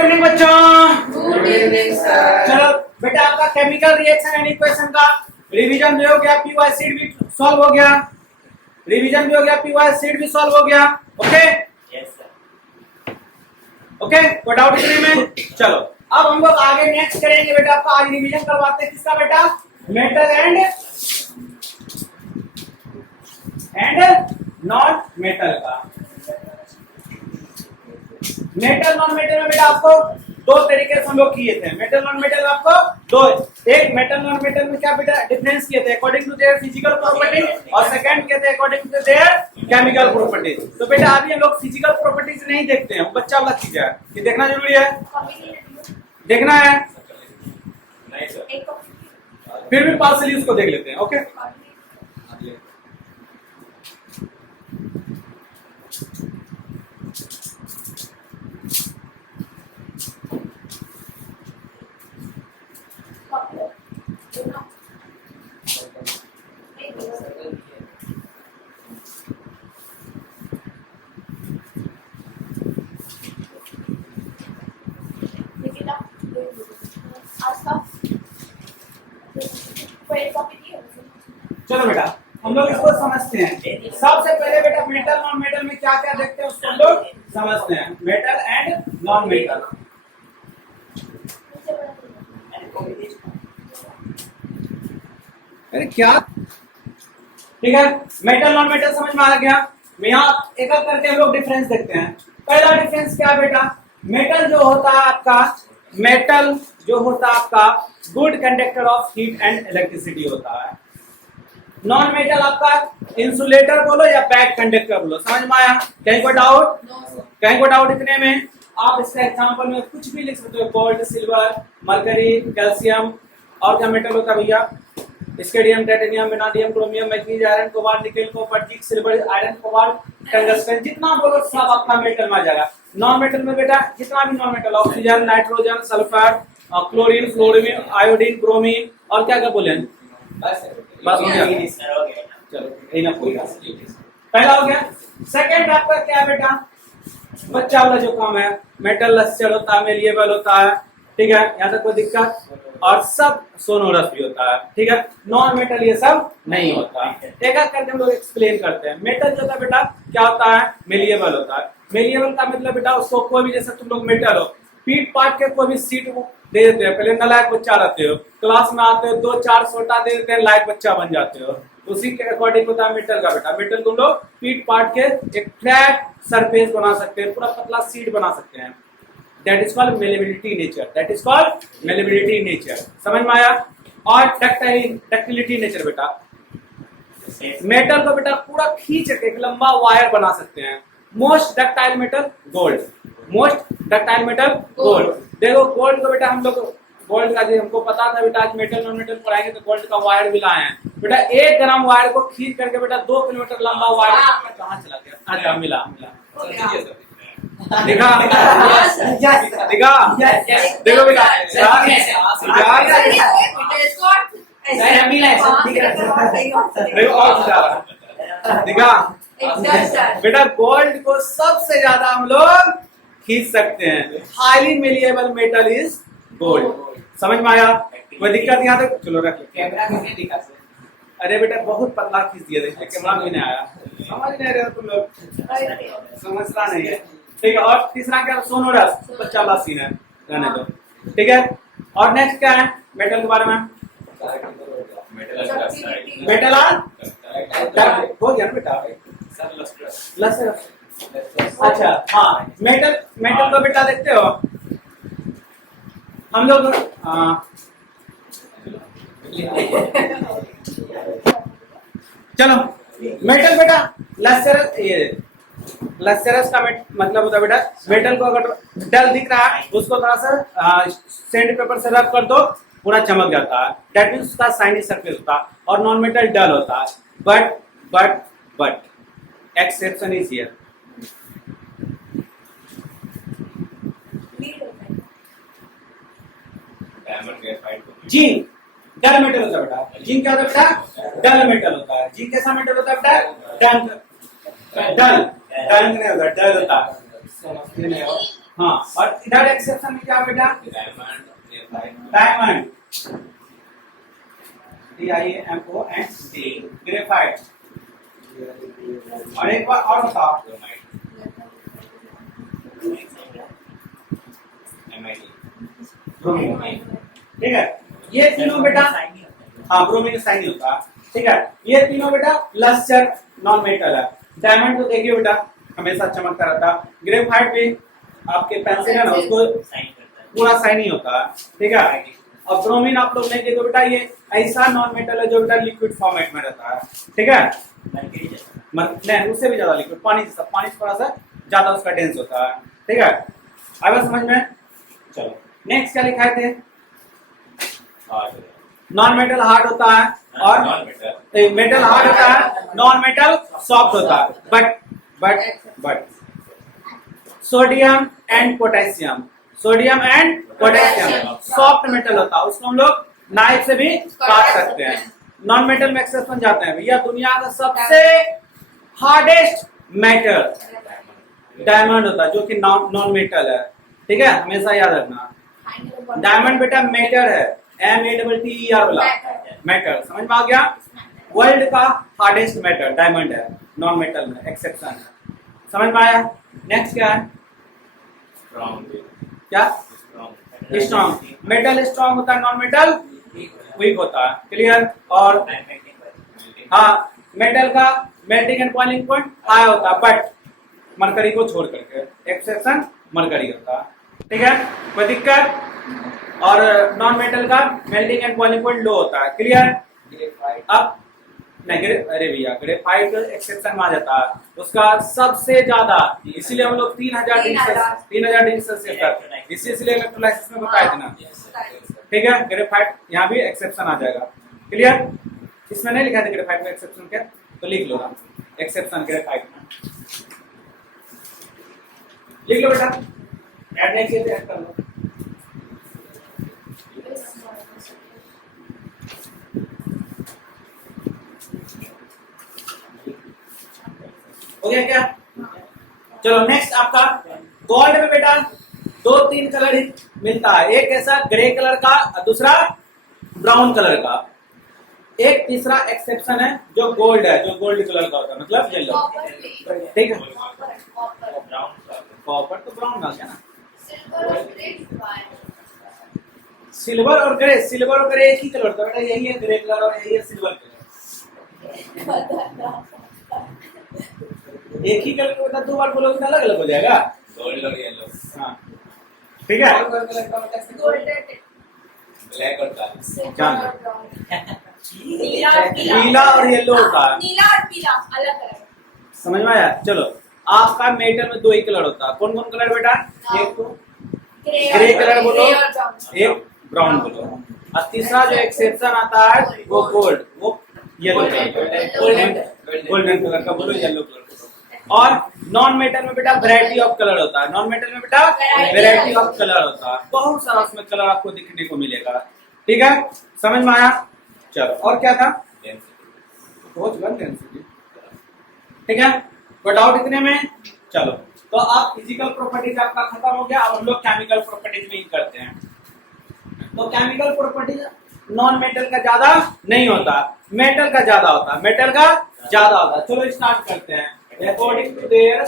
Evening बच्चों। Good evening sir. चलो बेटा, आपका केमिकल रिएक्शन एंड इक्वेशन का रिवीजन भी हो गया, पीओ एसिड भी सॉल्व हो गया, रिवीजन भी हो गया, पीओ एसिड भी सॉल्व हो गया। Okay yes sir. ओके, कोई डाउट इसमें में? चलो अब हम लोग आगे नेक्स्ट करेंगे बेटा। आपका आज रिवीजन करवाते हैं किसका बेटा? मेटल एंड नॉन मेटल का। मेटल नॉन मेटल में बेटा आपको दो तरीके से हम लोग किए थे। मेटल नॉन मेटल आपको दो, एक मेटल नॉन मेटल में क्या बेटा डिफरेंस किए थे according to their physical property, और सेकंड किए थे according to their chemical properties. तो बेटा अभी हम लोग फिजिकल प्रॉपर्टीज नहीं देखते हैं, वो बच्चा वाला चीज है कि देखना जरूरी है, देखना है नहीं सर। फिर भी पार्सली उसको देख लेते हैं। ओके चलो बेटा हम लोग इसको समझते हैं। सबसे पहले बेटा मेटल नॉन मेटल में क्या क्या देखते हैं उसको हम लोग समझते हैं। Metal and non metal. अरे क्या ठीक है, मेटल नॉन मेटल समझ में आ गया। यहाँ एक एक करके हम लोग डिफरेंस देखते हैं। पहला डिफरेंस क्या है बेटा? मेटल जो होता है आपका, मेटल जो होता है आपका good conductor of heat and electricity होता है। नॉन मेटल आपका इंसुलेटर बोलो या बैड कंडक्टर बोलो। समझ में आया? कहीं को डाउट? कहीं को डाउट इतने में? आप इसका एग्जांपल में कुछ भी लिख सकते हो, गोल्ड, सिल्वर, मरकरी, कैल्शियम। और क्या मेटल होता है भैया? स्केडियम, titanium, vanadium, chromium, manganese, iron, cobalt, nickel, copper, zinc, silver, iron, cobalt, tungsten, जितना बोलो सब आपका मेटल में आ जाएगा। नॉन मेटल में बेटा जितना भी non metal, oxygen, nitrogen, sulphur, chlorine, fluorine, iodine, bromine, और क्या क्या बोले? बस हो गया। चलो इतना कोई पहला हो गया। सेकंड आपका क्या है बेटा? बच्चा वाला जो काम है, मेटल लस्टर होता है, मेलिएबल होता है, ठीक है, यहाँ तक कोई दिक्कत? और सब सोनोरस भी होता है, ठीक है। नॉन मेटल ये सब नहीं होता है। एक एक करके हम लोग एक्सप्लेन करते हैं। मेटल जो होता है बेटा क्या होता है? मेलिएबल होता है। मेलिएबल का मतलब बेटा उसको कोई भी, जैसे तुम लोग मेटल हो, पीट पाट के कोई भी सीट दे देते हैं। पहले नालायक बच्चा रहते हो, क्लास में आते हो, 2-4 सोटा दे देते हैं, लायक बच्चा बन जाते हो। उसी के अकॉर्डिंग होता है मेटल का बेटा। मेटल तुम लोग पीट पाट के एक फ्लैट सरफेस बना सकते हैं, पूरा पतला सीट बना सकते हैं। That is called malleability nature. That is called malleability nature. समझ में आया? और डक्टिलिटी नेचर बेटा, मेटल को बेटा पूरा खींच के एक लंबा वायर बना सकते हैं। Most ductile metal gold, most ductile metal gold. देखो गोल्ड को बेटा हम लोग गोल्ड का, हमको पता था बेटा आज मेटल नॉन मेटल पढ़ाएंगे तो गोल्ड का वायर भी लाए हैं बेटा। 1 ग्राम वायर को खींच करके बेटा 2 किलोमीटर लंबा वायर कहाँ चला गया? अच्छा मिला दिखा दिखा देखो बेटा देखो और दिखा बेटा। गोल्ड को सबसे ज्यादा हम लोग खींच सकते हैं। Highly malleable metal is gold. समझ में आया? कोई दिक्कत यहाँ तक? चलो रख ले। अरे बेटा बहुत पतला खींच दिया, देखिए कैमरा भी नहीं आया। समझ नहीं रहे तुम लोग, समझता नहीं है, ठीक है। और तीसरा क्या? सोनोरस, बच्चा वाला सीन है, रहने दो, ठीक है। और नेक्स्ट क्या है मेटल के बारे में? मेटल हो गया ना बेटा, लस्टर। अच्छा हाँ, मेटल मेटल को बेटा देखते हो हम लोग चलो मेटल बेटा लस्टरस, ये लस्टरस का मतलब होता है बेटा मेटल को अगर डल दिख रहा है उसको थोड़ा सा सैंड पेपर से रब कर दो, पूरा चमक जाता है। दैट मींस उसका शाइनी सरफेस होता है। और नॉन मेटल डल होता है। But exception is here. Zinc dull metal होता है बेटा। जिंक क्या होता है बेटा? डल मेटल होता है। जिंक कैसा मेटल होता है बेटा? डल नहीं होता, डल होता है। समझते नहीं हो? हाँ, और इधर एक्सेप्शन में क्या बेटा? Diamond, graphite, diamond, DIAMOND, graphite. और एक बार और बताओ, ब्रोमीन। ठीक है, ये तीनों बेटा, हाँ ब्रोमीन शाइनी होता है। ठीक है, ये तीनों बेटा लस्टर नॉन मेटल है। डायमंड तो देखिए बेटा हमेशा चमकता रहता है। ग्रेफाइट भी आपके पेंसिल है ना, उसको पूरा शाइनी होता है। ठीक है, और ब्रोमीन आप लोग नहीं देखो बेटा, ये ऐसा नॉन मेटल है जो बेटा लिक्विड फॉर्मेट में रहता है। ठीक है, नहीं उससे भी ज्यादा लिक्विड, पानी जैसा, पानी से थोड़ा सा ज्यादा उसका डेंस होता है। ठीक है, आगे समझ में? चलो नेक्स्ट क्या लिखा थे? नॉन मेटल हार्ड होता है और मेटल हार्ड होता है, नॉन मेटल सॉफ्ट होता है। But sodium and potassium, sodium and potassium soft metal होता है, उसको हम लोग नाइफ से भी काट सकते हैं। नॉन मेटल में एक्सेप्शन जाते हैं भैया, दुनिया का सबसे हार्डेस्ट मेटल डायमंड होता है, जो कि नॉन मेटल है। ठीक है, हमेशा याद रखना, डायमंड बेटा मेटल है, METTER वाला मेटल, समझ में आ गया? वर्ल्ड का हार्डेस्ट मेटल डायमंड है, नॉन मेटल में एक्सेप्शन है। समझ में आया? नेक्स्ट क्या है? क्या? स्ट्रॉन्ग, मेटल स्ट्रॉन्ग होता है, नॉन मेटल वीक होता है। क्लियर? और हाँ, मेटल का melting and boiling point high होता है, बट मरकरी को छोड़ करके एक्सेप्शन मरकरी होता है। ठीक है, कोई दिक्कत? और नॉन मेटल का मेल्टिंग एंड बॉइलिंग पॉइंट लो होता है। क्लियर? अब नहीं, अरे भैया ग्रेफाइट एक्सेप्शन में आ जाता है, उसका सबसे ज्यादा, इसीलिए हम लोग 3000 डिग्री सेल्सियस, इसलिए इलेक्ट्रोलाइसिस में बताया था ना। ठीक है, ग्रेफाइट यहाँ भी एक्सेप्शन आ जाएगा। क्लियर? इसमें नहीं लिखा था ग्रेफाइट में एक्सेप्शन क्या, तो लिख लो ना एक्सेप्शन ग्रेफाइट में, लिख लो बेटा, ऐड नहीं किए तो ऐड कर लो। हो गया क्या? चलो नेक्स्ट आपका गोल्ड में बेटा 2-3 कलर ही मिलता है, एक ऐसा ग्रे कलर का, दूसरा ब्राउन कलर का, एक तीसरा एक्सेप्शन है जो गोल्ड है, जो गोल्ड कलर का होता है, मतलब येलो। ठीक है, कॉपर तो ब्राउन आ गया ना, सिल्वर और ग्रे, सिल्वर और ग्रे एक ही कलर होता है बेटा, यही है ग्रे कलर और यही है सिल्वर कलर, एक ही कलर का, दो बार बोलोगे तो अलग अलग हो जाएगा। गोल्ड और येलो, हाँ ठीक है, ब्लैक और काला, नीला और येलो होता है, नीला और पीला अलग कलर। समझ में आया? चलो आपका मेटल में 2 ही कलर होता है, कौन कौन कलर बेटा? एक तो ग्रे कलर बोलो, एक ब्राउन बोलो, और तीसरा जो एक्सेप्शन आता है वो गोल्ड, वो येलो गोल्डन कलर का बोलो, येलो कलर बोलो। और नॉन मेटल में बेटा वैरायटी ऑफ कलर होता है, नॉन मेटल में बेटा वैरायटी ऑफ कलर होता है, बहुत सारा उसमें कलर आपको दिखने को मिलेगा। ठीक है, समझ में आया? चलो और क्या था? ठीक है, कोई डाउट इतने में? चलो तो आप फिजिकल प्रॉपर्टीज आपका खत्म हो गया, अब हम लोग केमिकल प्रॉपर्टीज में ही करते हैं। तो केमिकल प्रॉपर्टीज नॉन मेटल का ज्यादा नहीं होता, मेटल का ज्यादा होता है, मेटल का ज्यादा होता है। चलो स्टार्ट करते हैं। According to their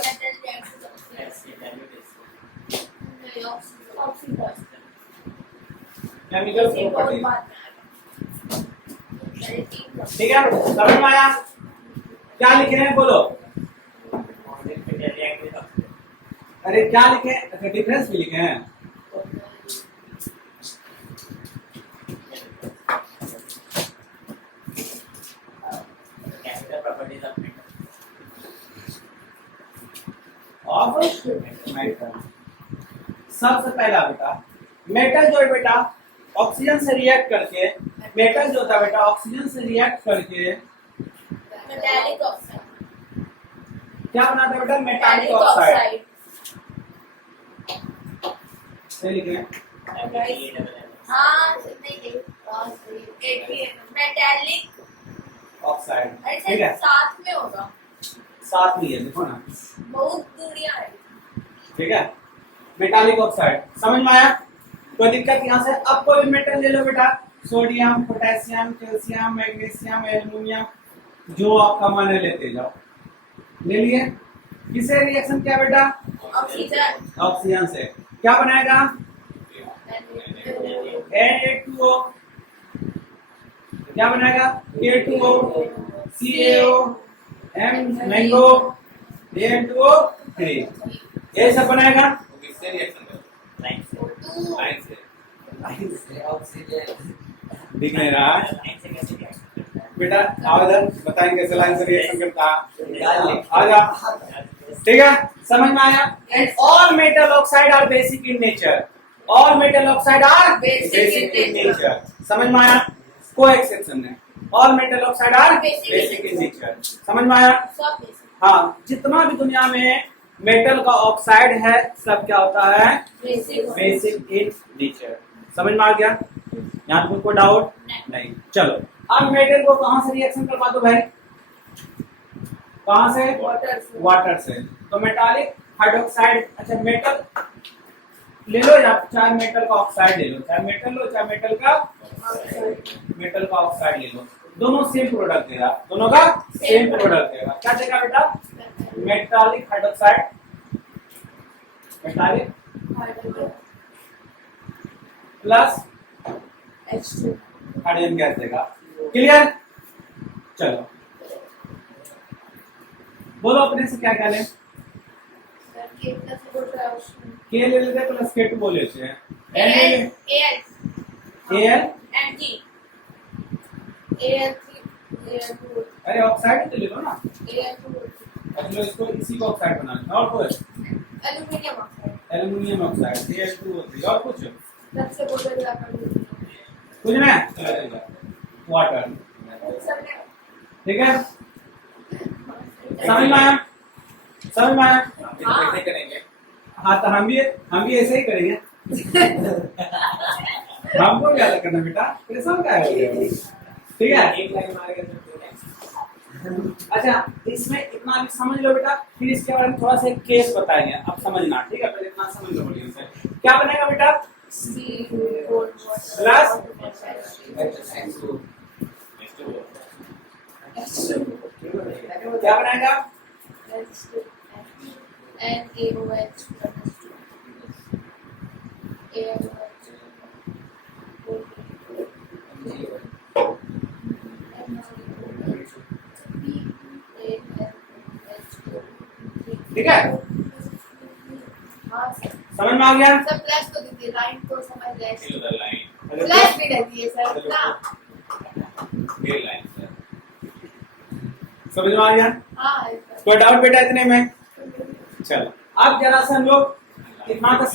chemical properties, ठीक है, समझ में आया? क्या लिखे हैं बोलो? अरे क्या लिखे? अच्छा डिफरेंस भी लिखे हैं। सबसे पहला बेटा मेटल जो है बेटा ऑक्सीजन से रिएक्ट करके, मेटल जो होता है बेटा ऑक्सीजन से रिएक्ट करके मेटालिक ऑक्साइड क्या बनाता है बेटा? Metallic oxide. सही लिखे हैं? हाँ नहीं मेटालिक ऑक्साइड, ठीक है, साथ में होगा, साथ में है, देखो ना बहुत दूरियां है। ठीक है। Metallic oxide. समझ में आया? कोई दिक्कत यहाँ से? अब कोई भी मेटल ले लो बेटा, sodium, potassium, calcium, magnesium, aluminium, जो आपका मन है लेते जाओ। ले लिए? किससे रिएक्शन क्या बेटा? ऑक्सीजन ऑक्सीजन से। क्या बनाएगा? Na2O। क्या बनाएगा? K2O, CaO, M mango, Al2O3। ये सब बनाएगा। वो किससे रिएक्शन करेगा? लाइन से लाइन से। दिख नहीं रहा लाइन से कैसे react करता है? बेटा? आओ इधर, बताएंगे कैसे लाइन से रिएक्शन करता है। निकाल आ जा। ठीक है, समझ में आया? And all metal oxide are basic in nature. All metal oxide are Basic in nature. समझ में आया? कोई एक्सेप्शन नहीं। All metal oxide are Basic basic in nature. समझ में आया? सब बेसिक हाँ, जितना भी दुनिया में मेटल का ऑक्साइड है सब क्या होता है? Basic basic in nature. समझ में आ गया? यहाँ तुमको डाउट नहीं। चलो अब मेटल को कहाँ से रिएक्शन करवा दो भाई? कहाँ से? वाटर से वाटर से। तो मेटालिक हाइड्रोक्साइड, अच्छा मेटल ले लो या चाहे मेटल का ऑक्साइड ले लो, चाहे मेटल लो चाहे मेटल का ऑक्साइड ले लो, दोनों सेम प्रोडक्ट देगा। दोनों का सेम प्रोडक्ट देगा। क्या देगा बेटा? Metallic hydroxide, metallic plus H2 hydrogen gas देगा। क्लियर? चलो बोलो अपने से क्या क्या लें? K plus potassium के ले लेते प्लस K2 बोल लेते हैं। N ले Al ले Al Al, and G Al3 Al2 अरे ऑक्साइड तो ले लो ना। Al2 अच्छा इसको इसी को ऑक्साइड बनाना। और कुछ? Aluminium oxide aluminium oxide, Al2O3। और कुछ? सबसे पोटेशियम कुछ नहीं? वाटर। ठीक है, समझ में आया? समझ में आया? हम भी तो कैसे करेंगे? हाँ तो हम भी ऐसे ही करेंगे। हमको क्या करना बेटा? प्रेशर क्या है? ठीक है। एक लाइन मारेगा तो दो लाइन। अच्छा इसमें इतना भी समझ लो बेटा, फिर इसके बारे में थोड़ा सा एक केस बताएंगे, अब समझना। ठीक है, पहले इतना समझ लो बढ़िया से। क्या बनेगा बेटा? प्लस क्या बनाएगा? ठीक है, समझ में आ गया? सब प्लस तो दीजिए, लाइन को समझ गए। फिर उधर लाइन, प्लस भी रहती है सर ना? फिर लाइन सर। समझ में आ गया? हाँ कोई डाउट बेटा इतने में? चलो अब जरा से हम लोग इतना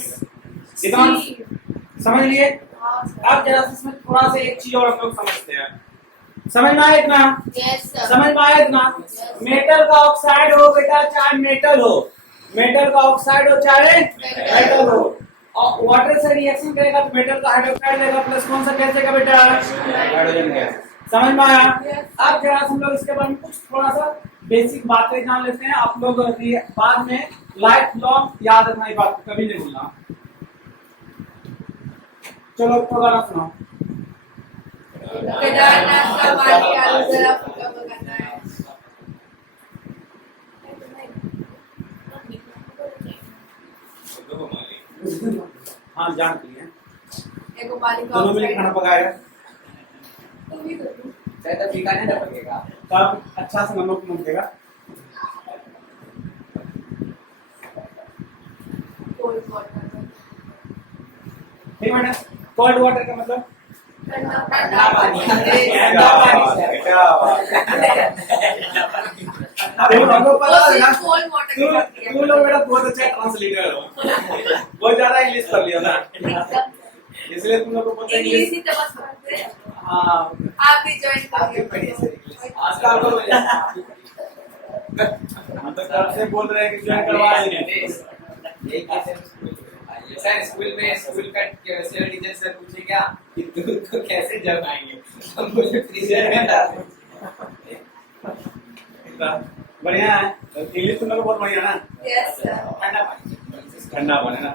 समझ लिए। अब जरा से इसमें थोड़ा सा एक चीज और हम लोग समझते हैं। समझ में आया इतना? Yes sir. समझ में आया इतना? मेटल का ऑक्साइड हो बेटा चाहे मेटल हो, मेटल का ऑक्साइड हो चाहे मेटल हो, और वाटर से रिएक्शन करेगा तो मेटल का हाइड्रोक्साइड लेगा प्लस कौन सा गैस देगा बेटा? Hydrogen gas. समझ में आया? अब जरा हम लोग इसके बारे में कुछ थोड़ा सा बेसिक बातें जान लेते हैं। आप लोग बाद में लाइफ लॉन्ग याद रखना, ये बात को कभी नहीं भूलना। चलो तो गाना सुनाओ। केदारनाथ का पानी आलू जरा फुका पकाना है। दो हमारी। हाँ जानती हैं, एको पानी का दोनों मिलकर खाना पकाएगा तुम भी कर दो। शायद अब ठिकाने ना पकेगा। तब अच्छा से नमक मिलेगा। कोल्ड वाटर ठीक है, कोल्ड वाटर का मतलब ठंडा ठंडा पानी। ठंडा पानी। क्या अरे हमको पता है ना, कोल्ड वाटर तू लोग मेरा बहुत अच्छा ट्रांसलेटर हो, बहुत ज्यादा इंग्लिश कर लिया ना, इसलिए तुम लोग को पता है इंग्लिश इंग्लिश। ही तो बस पढ़ते हैं। हाँ आप भी ज्वाइन आगे बढ़िए सर इंग्लिश। आजकल तो हम तो कब से बोल रहे हैं कि ज्वाइन करवा लेंगे। एक कैसे सर स्कूल का सेल टीचर से पूछे क्या कि दूध को कैसे जमाएंगे, हम बोले फ्रीजर में डाल दो। बढ़िया है, इंग्लिश तुम लोग को बहुत बढ़िया ना। Yes sir. ठंडा पानी। ठंडा पानी ना,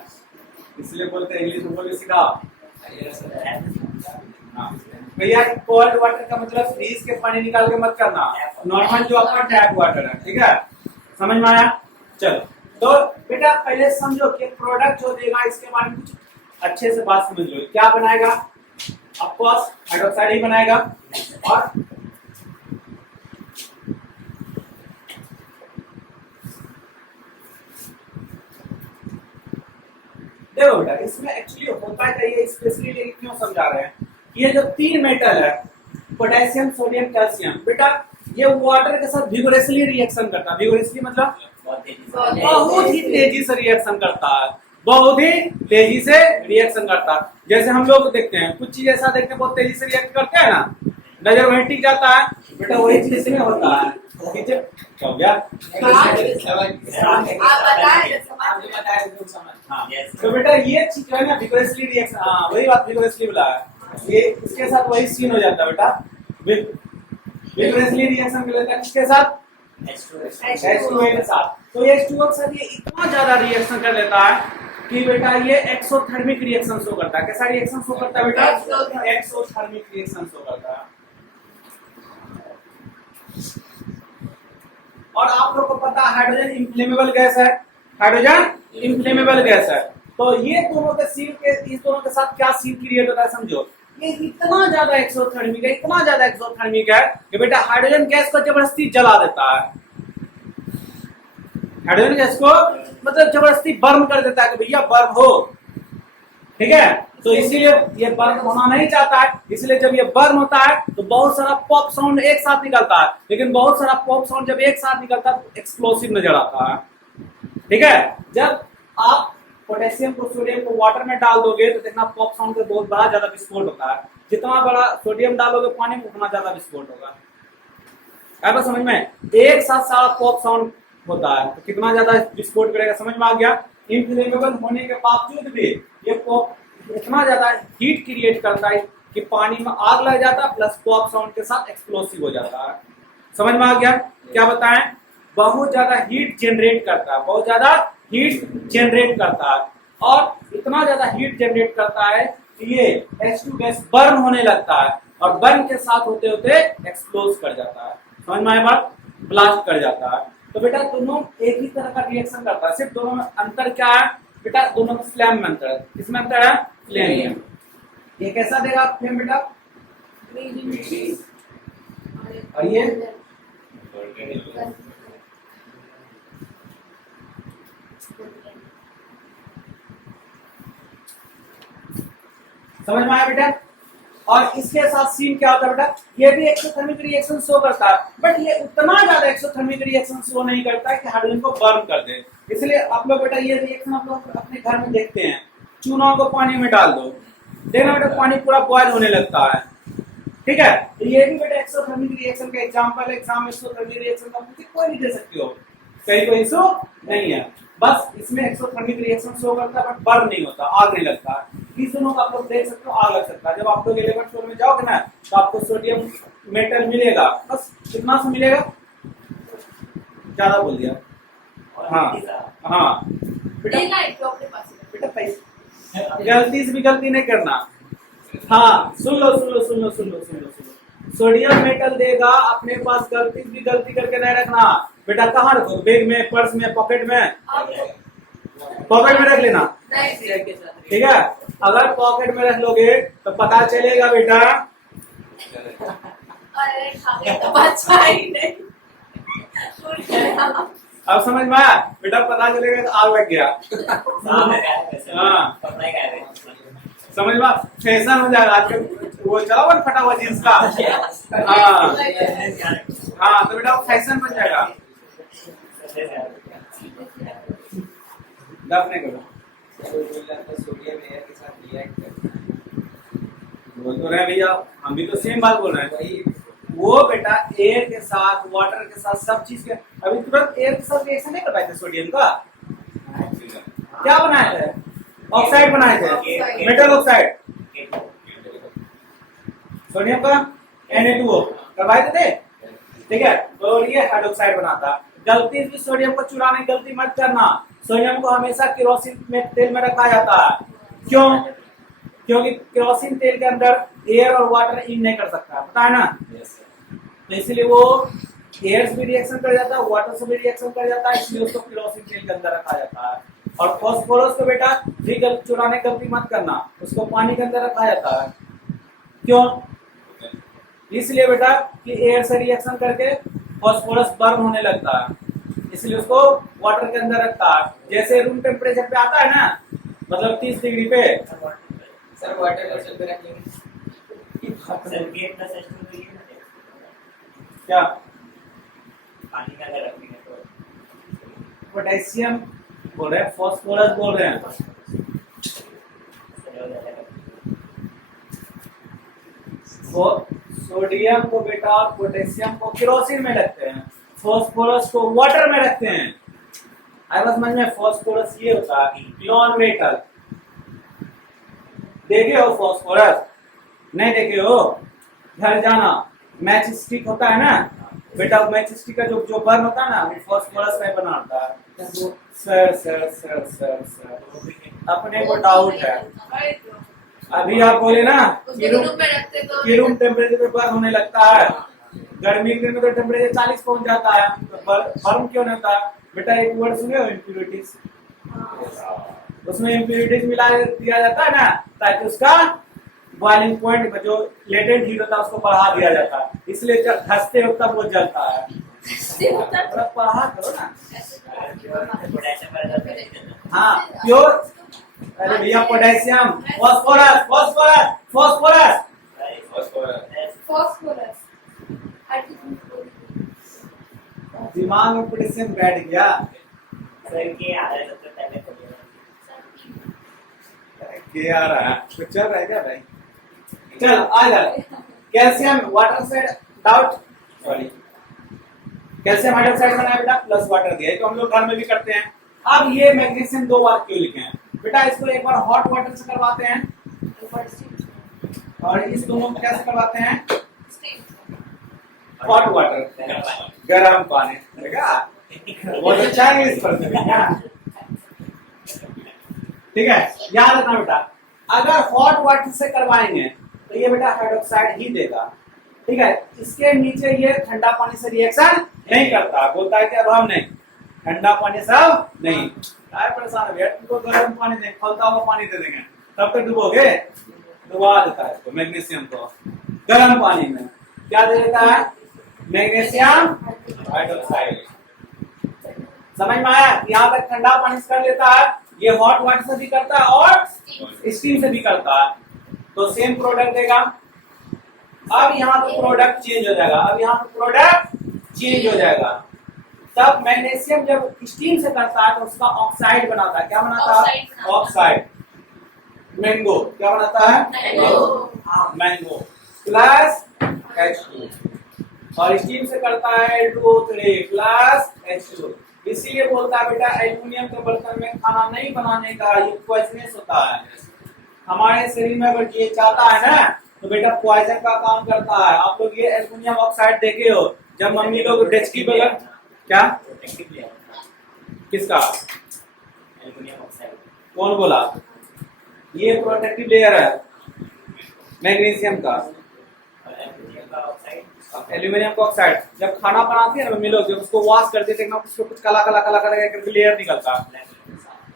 इसलिए बोलते हैं इंग्लिश में बोले सिखाओ। Yes, sir. हाँ। भैया कोल्ड वाटर का मतलब फ्रीज के पानी निकाल के मत करना, नॉर्मल जो आपका टैप वाटर है, ठीक है, समझ में आया? चलो तो बेटा पहले समझो कि प्रोडक्ट जो देगा इसके बारे में कुछ अच्छे से बात समझ लो। क्या बनाएगा? ऑफकोर्स हाइड्रोक्साइड ही बनाएगा। और देखो बेटा इसमें एक्चुअली होता क्या, ये स्पेशली क्यों समझा रहे हैं, ये जो तीन मेटल है पोटेशियम सोडियम कैल्शियम, बेटा ये वाटर के साथ विगोरसली रिएक्शन करता है। विगोरसली मतलब बहुत ही तेजी से रिएक्शन करता है, बहुत ही तेजी से रिएक्शन करता है। जैसे हम लोग देखते हैं कुछ चीज ऐसा देखते हैं बहुत तेजी से रिएक्ट करते हैं ना, नजर वहीं टिक जाता है, बेटा वही चीज इसमें होता है। क्या हो गया? हाँ तो बेटा ये चीज जो है ना विगोरसली रिएक्शन, हाँ वही बात विगोरसली बोला है, ये इसके साथ वही सीन हो जाता है बेटा, विगोरसली रिएक्शन कर लेता है किसके साथ? H2O के साथ। तो ये H2O के साथ ये इतना ज्यादा रिएक्शन कर लेता है कि बेटा ये एक्सोथर्मिक रिएक्शन शो करता है। कैसा रिएक्शन शो करता है बेटा? एक्सोथर्मिक रिएक्शन शो करता है। और आप लोग को पता है हाइड्रोजन इनफ्लेमेबल गैस है, हाइड्रोजन इनफ्लेमेबल गैस है। तो ये दोनों के सीन के, इस दोनों के साथ क्या सीन क्रिएट होता है समझो। ये इतना ज्यादा एक्सोथर्मिक है, इतना ज्यादा एक्सोथर्मिक है कि बेटा हाइड्रोजन गैस को जबरदस्ती जला देता है। हाइड्रोजन गैस को मतलब जबरदस्ती बर्न कर देता है कि भैया बर्न हो, ठीक है। तो इसीलिए ये बर्न होना नहीं चाहता है, इसलिए जब ये बर्न होता है तो बहुत सारा पॉप साउंड एक साथ निकलता है, लेकिन बहुत सारा पॉप साउंड जब एक साथ निकलता है तो एक्सप्लोसिव नजर आता है, ठीक है। जब आप पोटेशियम को सोडियम को वाटर में डाल दोगे तो देखना पॉप साउंड का बहुत बड़ा ज्यादा विस्फोट होता है। जितना बड़ा सोडियम डालोगे पानी में उतना ज्यादा विस्फोट होगा। अब समझ में, एक साथ सारा पॉप साउंड होता है तो कितना ज्यादा विस्फोट करेगा, समझ में आ गया। इनफ्लेमेबल होने के बावजूद भी ये पॉप इतना ज्यादा हीट क्रिएट करता है कि पानी में आग लग जाता है, प्लस पॉप साउंड के साथ एक्सप्लोसिव हो जाता है। समझ में आ गया? क्या बताएं? बहुत ज्यादा हीट जनरेट करता है, बहुत ज्यादा हीट जनरेट करता है, और इतना ज्यादा हीट जनरेट करता है कि ये H2 गैस बर्न होने लगता है, और बर्न के साथ होते होते एक्सप्लोज कर जाता है। समझ में आया बात? ब्लास्ट कर जाता है। तो बेटा दोनों एक ही तरह का रिएक्शन करता है, सिर्फ दोनों में अंतर क्या है बेटा? दोनों में फ्लेम में अंतर है। किसमें अंतर है? फ्लेम में। ये कैसा देगा फ्लेम बेटा? और ये समझ में आया बेटा? और इसके साथ सीन क्या होता है बेटा? ये भी एक्सोथर्मिक रिएक्शन शो करता है, बट ये उतना ज्यादा एक्सोथर्मिक रिएक्शन शो नहीं करता है कि हाइड्रोजन को बर्न कर दे। इसलिए आप लोग बेटा ये रिएक्शन आप लोग अपने घर में देखते हैं, चूना को पानी में डाल दो, देखना बेटा पानी पूरा बॉयल होने लगता है, ठीक है। तो ये भी बेटा एक्सोथर्मिक रिएक्शन का एग्जांपल है। एग्जाम में एक्सोथर्मिक रिएक्शन का मुझे कोई नहीं दे सकते हो, कहीं कोई इशू नहीं है। बस इसमें एक्सोथर्मिक रिएक्शन शो करता है बट बर्न नहीं होता, आग नहीं लगता। इस दोनों का आप लोग देख सकते हो, आग लग सकता है। जब आप लोग 11th फ्लोर में जाओगे ना तो आपको सोडियम मेटल मिलेगा, बस कितना सा मिलेगा? ज्यादा बोल दिया। हाँ बेटा पैसे गलती से भी गलती नहीं करना। हाँ सुन लो, सोडियम मेटल देगा, अपने पास गलती करके नहीं रखना बेटा। कहाँ रखो? बैग में, पर्स में, पॉकेट में? पॉकेट में रख लेना, ठीक है। अगर पॉकेट में रख लोगे तो पता चलेगा बेटा, अब समझ में आया बेटा? पता चलेगा तो आग लग गया। हाँ समझ में, फैशन हो जाएगा आज वो चला हुआ फटा हुआ जींस का। हाँ तो बेटा फैशन बन जाएगा। नहीं करो, सोडियम एयर के साथ रिएक्ट करता है। बोल तो रहे भैया, हम भी तो सेम बात बोल रहे हैं भाई। वो बेटा एयर के साथ, वाटर के साथ, सब चीज के, अभी तुरंत एयर के साथ रिएक्शन नहीं कर पाए थे सोडियम का। क्या बनाए थे? ऑक्साइड बनाए थे, मेटल ऑक्साइड, सोडियम का Na2O करवाए थे, ठीक है। तो ये हाइड्रोक्साइड बनाता। गलती भी सोडियम को चुराने की गलती मत करना। सोडियम को हमेशा केरोसिन में तेल में रखा जाता है। क्यों? क्योंकि केरोसिन तेल के अंदर एयर और वाटर इन नहीं कर सकता, पता है ना। तो इसलिए वो एयर से भी रिएक्शन कर जाता है, वाटर से भी रिएक्शन कर जाता है, इसलिए उसको केरोसिन तेल के अंदर रखा जाता है। और फास्फोरस को बेटा भी चुराने की गलती मत करना, उसको पानी के अंदर रखा जाता है। क्यों? इसलिए बेटा कि एयर से रिएक्शन करके फास्फोरस बर्न होने लगता है, इसलिए उसको वाटर के अंदर रखता है। जैसे रूम टेम्परेचर पे आता है ना, मतलब 30 डिग्री पे, सर वाटर लेवल पे रखेंगे क्या पानी का अगर रखेंगे तो पोटेशियम बोल रहे हैं, फास्फोरस बोल रहे हैं। वो सोडियम को बेटा और पोटेशियम को केरोसिन में रखते हैं, फास्फोरस को वाटर में रखते हैं। आई बस समझ में, फास्फोरस ये होता है नॉन मेटल। देखे हो फास्फोरस? नहीं देखे हो? घर जाना, मैच स्टिक होता है ना बेटा, मैच स्टिक का जो बर्न होता है ना, वो फास्फोरस का बना होता है। Sir sir sir sir sir अपने को डाउट है। अभी आप बोले ना कि रूम टेम्परेचर पे बर्न होने लगता है, गर्मी के दिन में तो टेम्परेचर 40 पहुंच जाता है, तो बर्न क्यों नहीं होता? बेटा एक वर्ड सुने हो, इम्प्यूरिटीज। उसमें इम्प्यूरिटीज मिला दिया जाता है ना, ताकि उसका बॉइलिंग पॉइंट जो लेटेंट हीट होता है उसको बढ़ा दिया जाता है, इसलिए जब धंसते हो तब वो जलता है। थोड़ा पढ़ा करो ना। हाँ प्योर, अरे भैया potassium, phosphorus phosphorus phosphorus phosphorus दिमाग में पोटेशियम बैठ गया। सर के आ रहा है सबसे पहले तो क्या आ रहा है? कुछ चल रहा है क्या भाई? चल आ जा। कैल्शियम वाटर से डाउट, सॉरी कैल्शियम हाइड्रोक्साइड बनाया बेटा, प्लस वाटर दिया है, तो हम लोग घर में भी करते हैं। अब ये मैग्नीशियम 2 बार क्यों लिखे हैं बेटा? इसको एक बार हॉट वाटर से करवाते हैं और इस दोनों को कैसे करवाते हैं? हॉट वाटर, गर्म पानी। बहुत अच्छा है इस पर, ठीक है। याद रखना बेटा, अगर हॉट वाटर से करवाएंगे तो ये बेटा हाइड्रोक्साइड ही देगा, ठीक है। इसके नीचे ये ठंडा पानी से रिएक्शन नहीं करता, बोलता है कि अब हम नहीं, ठंडा पानी सब नहीं। क्या परेशान है भैया, तुमको गर्म पानी दे, खौलता हुआ पानी दे देंगे, तब तक डुबोगे? डुबा देता है इसको, मैग्नीशियम को गर्म पानी में क्या दे देता है? Magnesium hydroxide. समझ में आया? यहाँ तक ठंडा पानी से कर लेता है, ये हॉट वाटर से भी करता है और स्टीम से भी करता है, तो सेम प्रोडक्ट देगा। अब यहाँ पे प्रोडक्ट चेंज हो जाएगा, अब यहाँ पे प्रोडक्ट चेंज हो जाएगा। तब मैग्नीशियम जब स्टीम से करता है तो उसका ऑक्साइड बनाता है। क्या बनाता है? ऑक्साइड। मैंगो क्या बनाता है? मैंगो प्लस H2, और स्टीम से करता है N2O3 प्लस H2। इसीलिए बोलता है बेटा एल्युमिनियम के बर्तन में खाना नहीं बनाने का, ये पॉइजनस होता है। हमारे शरीर में अगर ये जाता है ना तो बेटा पॉइजन का काम करता है। आप लोग ये एल्युमिनियम ऑक्साइड देखे हो, जब मम्मी लोग डेचकी बगल क्या किसका एल्युमिनियम ऑक्साइड कौन बोला? ये प्रोटेक्टिव लेयर है मैग्नीशियम का, एल्युमिनियम का ऑक्साइड एल्यूमिनियम ऑक्साइड। जब खाना बनाती है ना मम्मी लोग, जब उसको वॉश करते थे उसको कुछ काला काला काला काला करके लेयर निकलता,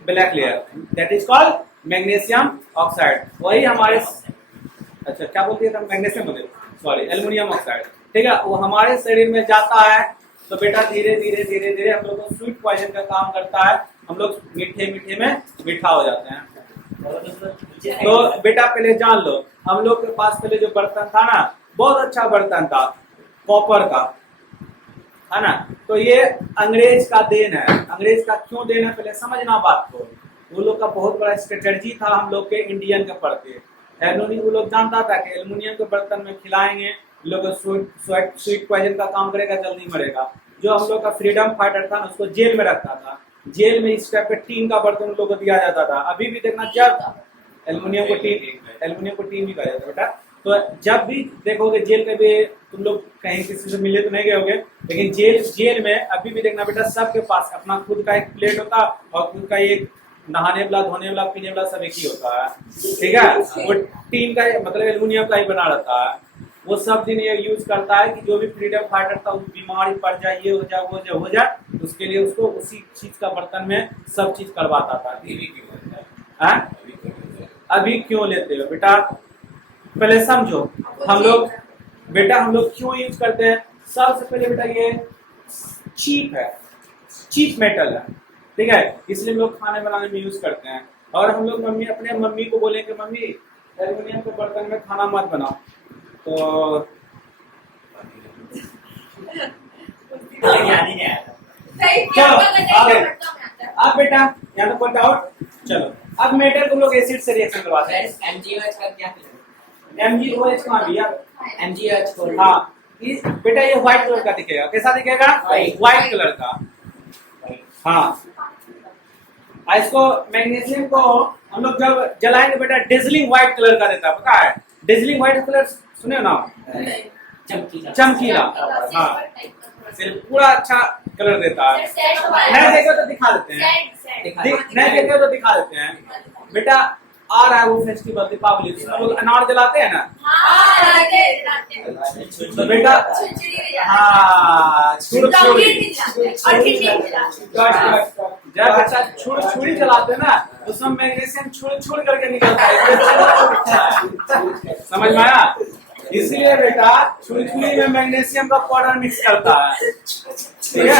black layer, that is called magnesium oxide. वही हमारे, अच्छा क्या बोलती है मैग्नीशियम बोलते, सॉरी एल्युमिनियम ऑक्साइड, ठीक है। वो हमारे शरीर में जाता है तो बेटा धीरे धीरे धीरे धीरे हम लोग को स्वीट पॉइजन का काम करता है, हम लोग मीठे मीठे में मीठा हो जाते हैं। तो बेटा पहले जान लो, हम लोग के पास पहले जो बर्तन था ना, बहुत अच्छा बर्तन था, कॉपर का, है ना। तो ये अंग्रेज का देन है। अंग्रेज का क्यों देन है पहले समझना बात को। वो लोग का बहुत बड़ा स्ट्रेटजी था हम लोग के इंडियन के प्रति। एल्युमिनियम वो लोग जानता था कि एल्युमिनियम के बर्तन में खिलाएंगे लोग स्वीट पॉइजन का काम करेगा, जल्दी मरेगा। जो हम लोग का फ्रीडम फाइटर था ना, उसको जेल में रखता था, जेल में इस टाइप के टीन का बर्तन लोगों को दिया जाता था। अभी भी देखना, जब एल्युमिनियम को टीन ही कहा जाता है बेटा, तो जब भी देखोगे जेल में भी, तुम लोग कहीं किसी से मिले तो नहीं गए होगे, लेकिन जेल में अभी भी देखना बेटा, सबके पास अपना खुद का एक प्लेट होता और खुद का एक नहाने वाला, धोने वाला, पीने वाला सब एक ही होता है, ठीक है। वो टीन का मतलब एल्युमिनियम का ही बना रहता है। वो सब दिन ये यूज करता है कि जो भी फ्रीडम फाइटर था, बीमारी पड़ जाए, ये हो जाए, वो हो जाए, उसके लिए उसको उसी चीज का बर्तन में सब चीज करवाता था। अभी क्यों होता है? हाँ? अभी क्यों लेते हो बेटा, पहले समझो। हम लोग क्यों यूज करते हैं। सबसे पहले बेटा ये चीप है, चीप मेटल है, ठीक है, इसलिए हम लोग खाने बनाने में यूज करते हैं। और हम लोग अपने मम्मी को बोलेंगे, मम्मी एल्युमिनियम के बर्तन में खाना मत बनाओ, तो याद ही नहीं आया था। सही चलो, क्या आगे। करता मैं आता है। अब बेटा यहाँ तो कोई डाउट, चलो अब मेटल को लोग एसिड से रिएक्शन करवाते हैं। MgOH का क्या MgOH कहाँ भैया? MgOH को हाँ, बेटा ये व्हाइट कलर का दिखेगा, कैसा दिखेगा? White। व्हाइट कलर का। हाँ, इसको मैग्नीशियम को हम लोग जब जलाएंगे बेटा, डेजलिंग व्हाइट कलर का देता है, पता है? डेजलिंग व्हाइट कलर सुने हो ना? चमकीला। हाँ, सिर्फ पूरा अच्छा कलर देता है। नहीं देखे तो दिखा देते हैं, नहीं देखे तो दिखा देते हैं। बेटा आ रहा है वो फेस्टिवल दीपावली, जिसमें हम लोग अनार जलाते हैं ना, तो बेटा हाँ छुड़ी जब बेटा छुड़ी चलाते हैं ना, उसमें मैग्नीशियम छुड़ करके निकलता है, समझ में आया? इसलिए बेटा छुड़ी में मैग्नीशियम का पाउडर मिक्स करता है, ठीक है।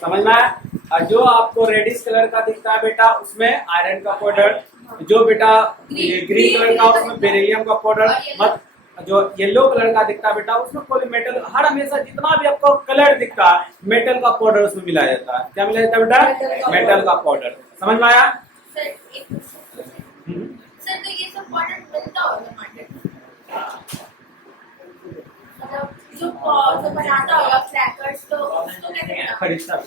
समझ में आया? और जो आपको रेडिश कलर का दिखता है बेटा, उसमें आयरन का पाउडर, जो बेटा ये ग्रीन कलर का उसमें बेरिलियम का पाउडर, मत जो येलो कलर का दिखता है बेटा, उसमें कोई मेटल, हर हमेशा जितना भी आपको कलर दिखता है मेटल का पाउडर उसमें मिलाया जाता है। क्या मिलाया जाता है बेटा? मेटल का पाउडर। समझ में आया? सर तो ये सब प्रोडक्ट मिलता होगा मार्केट में, मतलब जो बनाता होगा क्रैकर्स, तो उसको कैसे मिलता? खरीदता है,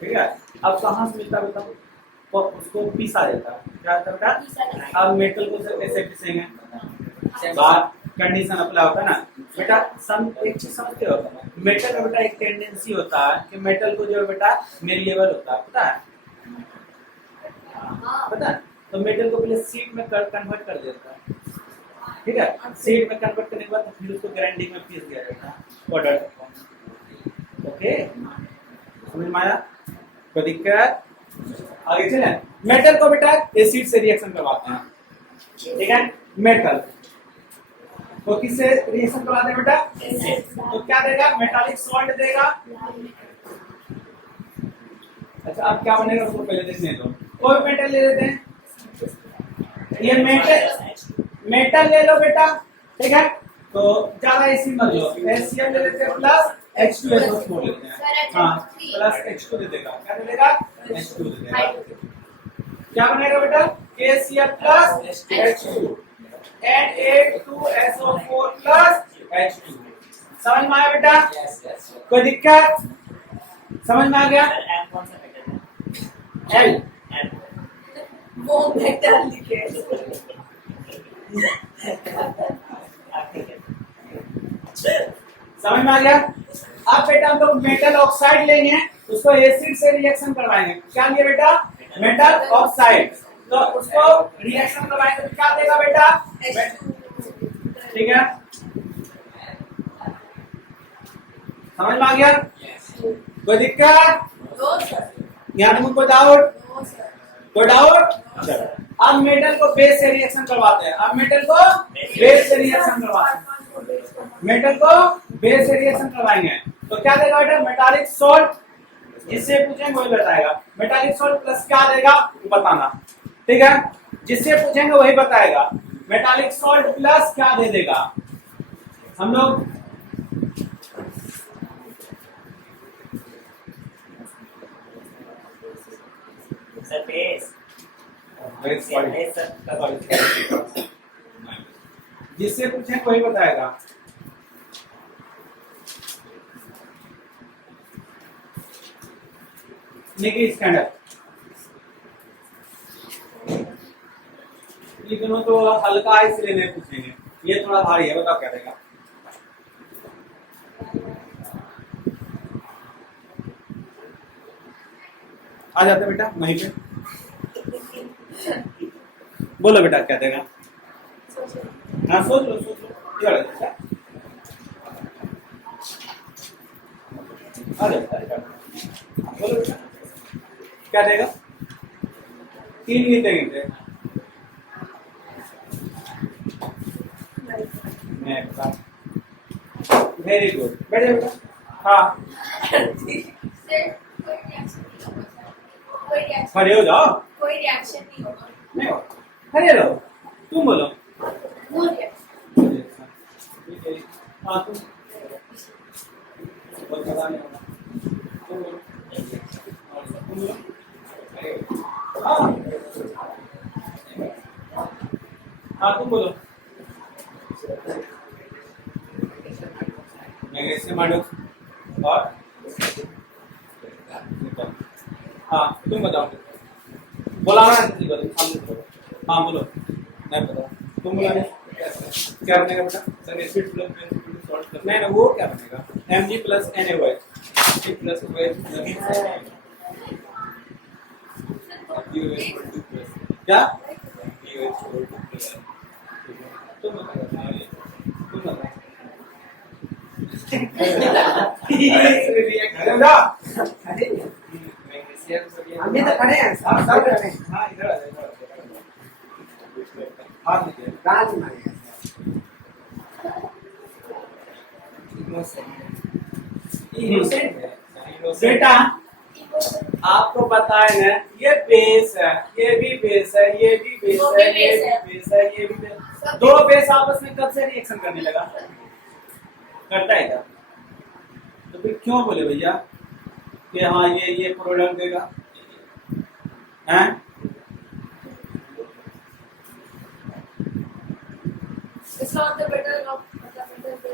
ठीक है। अब कहाँ से मिलता है बेटा? तो उसको पीसा जाता है। क्या होता है? अब मेटल को कैसे पीसेंगे? बाहर कंडीशन अप्लाई होता है ना बेटा। एक चीज समझते हो, मेटल का बेटा एक टेंडेंसी होता है कि मेटल को जो है बेटा मेरिएबल होता है, पता है? पता है? तो मेटल को पहले सीट में कन्वर्ट कर देता है, ठीक है। सीट में कन्वर्ट करने के बाद फिर उसको ग्राइंडिंग में पीस दिया जाता है पाउडर। ओके, समझ में आया? कोई दिक्कत? आगे चले। मेटल को बेटा एसिड से रिएक्शन करवाते हैं, ठीक है। मेटल तो किससे रिएक्शन करवाते हैं बेटा? तो क्या देगा? मेटालिक सॉल्ट देगा। अच्छा, अब क्या बनेगा उसको पहले देखने दो। कोई मेटल ले लेते हैं, ये मेटल ले लो बेटा, ठीक है। तो ज्यादा एसिड मत लो, HCl ले लेते हैं प्लस H2SO4 लेते हैं। हाँ, प्लस H2 दे देगा। क्या दे देगा? H2 दे देगा। क्या बनेगा बेटा? KCl plus H2 Na2SO4 plus H2। समझ में आया बेटा? कोई दिक्कत? समझ में आ गया? एम कौन सा मेटल है? L वो मेटल लिखे समझ में आ गया? अब बेटा हम लोग मेटल ऑक्साइड लेंगे, उसको एसिड से रिएक्शन करवाएंगे। क्या लिए बेटा? Metal oxide. तो उसको रिएक्शन करवाएंगे तो क्या देगा बेटा? ठीक है, समझ में आ गया? कोई दिक्कत? दो सर, यहाँ में कोई डाउट? दो सर। कोई डाउट? चलो, अब मेटल को बेस से रिएक्शन करवाते हैं। अब मेटल को बेस से रिएक्शन करवाते हैं। मेटल को बेस से रिएक्शन करवाएंगे तो क्या देगा बेटा? Metallic salt. जिससे पूछेंगे वही बताएगा। मेटालिक सॉल्ट प्लस क्या देगा बताना, ठीक है। जिससे पूछेंगे वही बताएगा। मेटालिक सॉल्ट प्लस क्या दे देगा हम लोग? सरफेस जिससे पूछेंगे वही बताएगा। निकी स्टैंड अप। ये दोनों तो हल्का इसलिए नहीं पूछेंगे, ये थोड़ा भारी है, बताओ क्या देगा। आ जाते बेटा वहीं पे, बोलो बेटा क्या देगा। हाँ सोच लो क्या लगता है। आ जाओ बोलो बेटा क्या देगा। 3 गिनते वेरी गुड, बैठे बेटा। हाँ खड़े हो जाओ। कोई रिएक्शन नहीं होगा। नहीं हो, खड़े रहो, तुम बोलो। No reaction. हाँ तुम पता नहीं होगा, तुम बोलो। तुम बोलो। हाँ तुम बोलो। नेगेटिव माइनस और हाँ तुम बताओ। बोला ना किसी को, तुम सामने बोलो। हाँ बोलो, नहीं पता तुम बोला नहीं। क्या बनेगा बेटा। सर एस प्लस में सॉल्व करना नहीं वो क्या बनेगा, mg प्लस NaOH है प्लस क्या तुम बताओ। तुम बताओ। हम भी तो खड़े हैं, सब खड़े हैं। हाँ इधर आ जाओ, हाथ नीचे। गाल मारेगा। बेटा आपको पता है ना, ये बेस है, ये भी बेस है, ये भी बेस वो है, भी ये बेस है। भी बेस है, ये भी बेस। 2 बेस आपस में कब से रिएक्शन करने लगा, करता है क्या। तो फिर क्यों बोले भैया कि हाँ ये प्रोडक्ट देगा, हैं? It's not the better of the better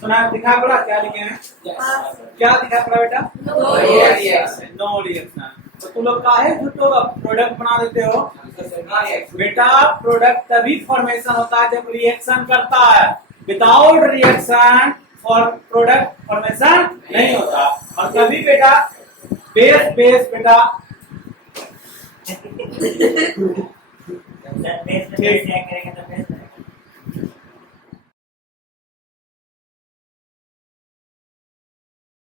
सुना दिखा पड़ा क्या लिखे हैं, हाँ। क्या दिखा पड़ा बेटा। No reaction. No reaction. तो तुम लोग काहे झूठो प्रोडक्ट बना देते हो। बेटा प्रोडक्ट तभी फॉर्मेशन होता है जब रिएक्शन करता है, without reaction for product formation नहीं होता। और तभी बेटा बेस बेटा सर बेस में रिएक्ट करेंगे तो बेस